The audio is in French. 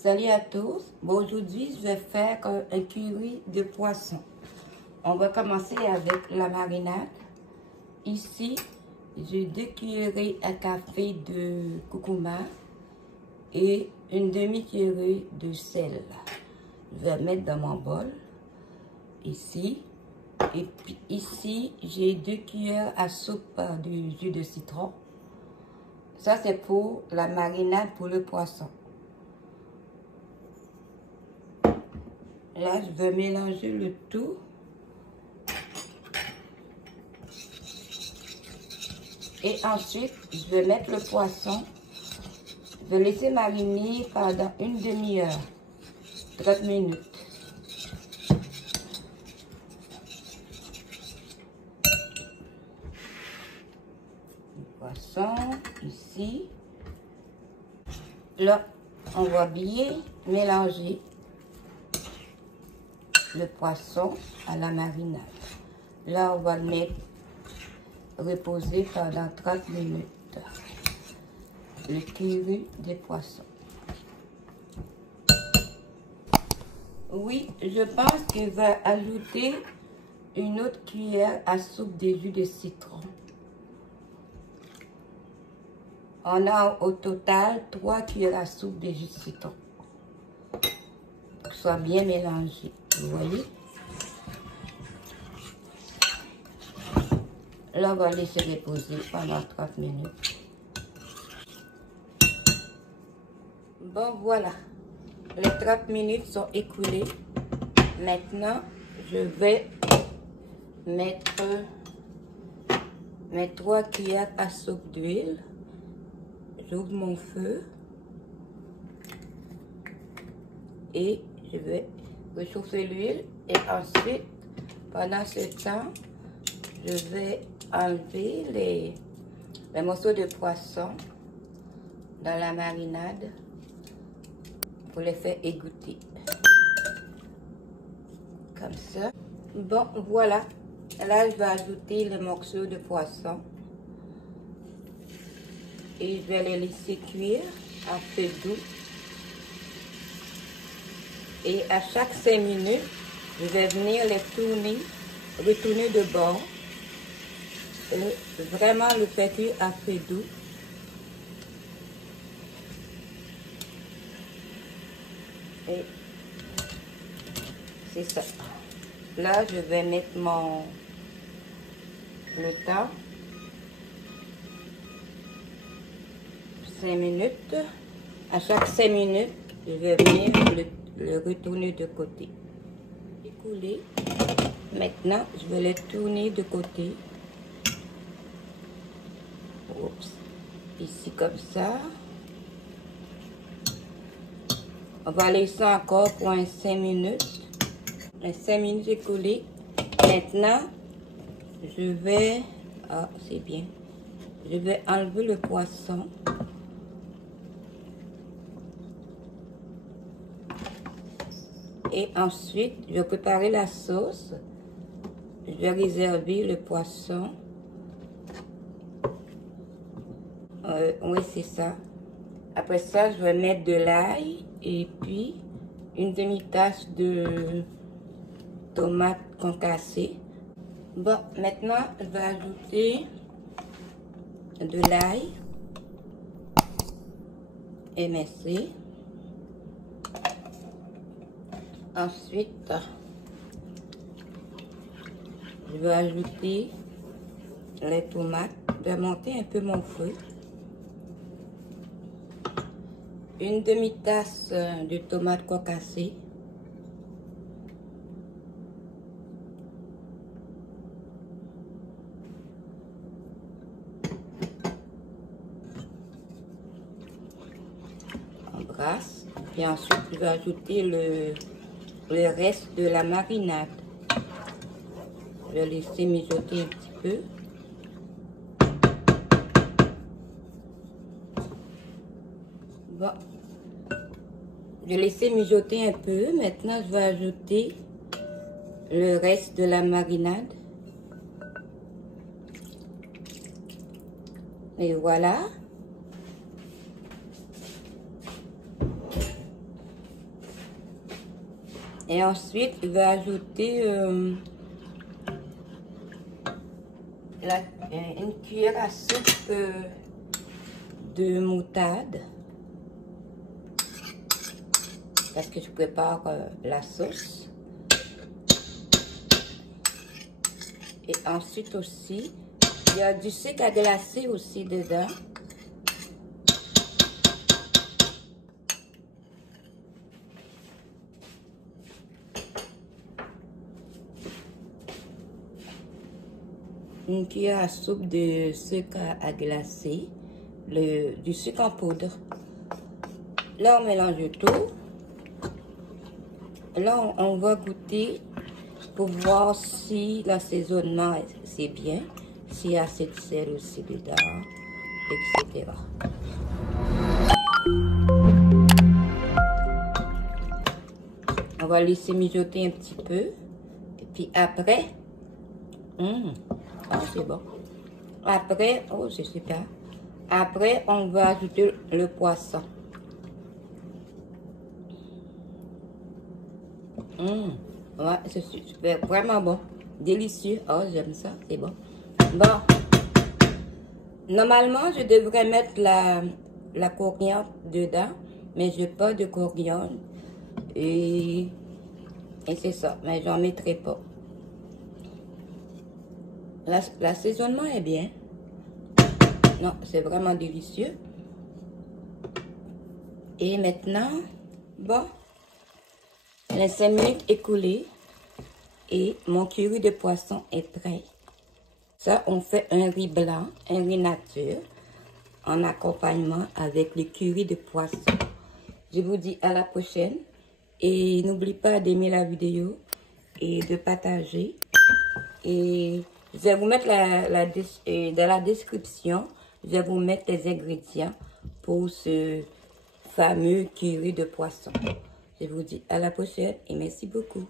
Salut à tous. Bon, aujourd'hui, je vais faire un curry de poisson. On va commencer avec la marinade. Ici, j'ai 2 cuillerées à café de curcuma et une demi-cuillerée de sel. Je vais mettre dans mon bol. Ici. Et puis ici, j'ai 2 cuillères à soupe de jus de citron. Ça, c'est pour la marinade pour le poisson. Là, je vais mélanger le tout. Et ensuite, je vais mettre le poisson. Je vais laisser mariner pendant une demi-heure, 30 minutes. Le poisson, ici. Là, on va bien mélanger le poisson à la marinade. Là, on va le mettre reposer pendant 30 minutes. Le curry des poissons. Oui, je pense qu'il va ajouter une autre cuillère à soupe de jus de citron. On a au total 3 cuillères à soupe de jus de citron. Pour que ce soit bien mélangé. Vous voyez? Là, on va laisser reposer pendant 30 minutes. Bon, voilà. Les 30 minutes sont écoulées. Maintenant, je vais mettre mes 3 cuillères à soupe d'huile. J'ouvre mon feu. Et je vais réchauffer l'huile. Et ensuite, pendant ce temps, je vais enlever les morceaux de poisson dans la marinade pour les faire égoutter. Comme ça. Bon, voilà. Là, je vais ajouter les morceaux de poisson. Et je vais les laisser cuire à feu doux. Et à chaque 5 minutes, je vais venir les tourner, retourner de bord. Et vraiment le faire cuire à feu doux. Et c'est ça. Là, je vais mettre le temps. 5 minutes. À chaque 5 minutes, je vais venir le retourner de côté. Écoulé. Maintenant, je vais les tourner de côté. Oups. Ici comme ça. On va laisser encore pour 5 minutes. Les 5 minutes écoulées. Maintenant, je vais... Ah, c'est bien. Je vais enlever le poisson. Et ensuite, je vais préparer la sauce. Je vais réserver le poisson. Oui, c'est ça. Après ça, je vais mettre de l'ail et puis une demi-tasse de tomates concassées. Bon, maintenant, je vais ajouter de l'ail émincé. Ensuite, je vais ajouter les tomates. Je vais monter un peu mon feu. Une demi-tasse de tomates concassées. On brasse. Et ensuite, je vais ajouter le reste de la marinade. Je vais laisser mijoter un petit peu. Bon. Je vais laisser mijoter un peu. Maintenant, je vais ajouter le reste de la marinade. Et voilà. Et ensuite, je vais ajouter une cuillère à soupe de moutarde. Parce que je prépare la sauce. Et ensuite aussi, il y a du sucre à glacer aussi dedans. Une cuillère à soupe de sucre à glacer, du sucre en poudre. Là, on mélange tout. Là, on va goûter pour voir si l'assaisonnement c'est bien, s'il y a assez de sel aussi dedans, etc. On va laisser mijoter un petit peu. Et puis après, c'est bon. Après, oh c'est super. Après, on va ajouter le poisson. Ouais, c'est super, vraiment bon. Délicieux. Oh, j'aime ça, c'est bon. Bon. Normalement, je devrais mettre la coriandre dedans, mais je n'ai pas de coriandre. Et c'est ça, mais j'en mettrai pas. L'assaisonnement est bien. Non, c'est vraiment délicieux. Et maintenant, bon, les 5 minutes écoulées et mon curry de poisson est prêt. Ça, on fait un riz blanc, un riz nature, en accompagnement avec le curry de poisson. Je vous dis à la prochaine. Et n'oublie pas d'aimer la vidéo et de partager. Et je vais vous mettre dans la description, je vais vous mettre les ingrédients pour ce fameux curry de poisson. Je vous dis à la prochaine et merci beaucoup.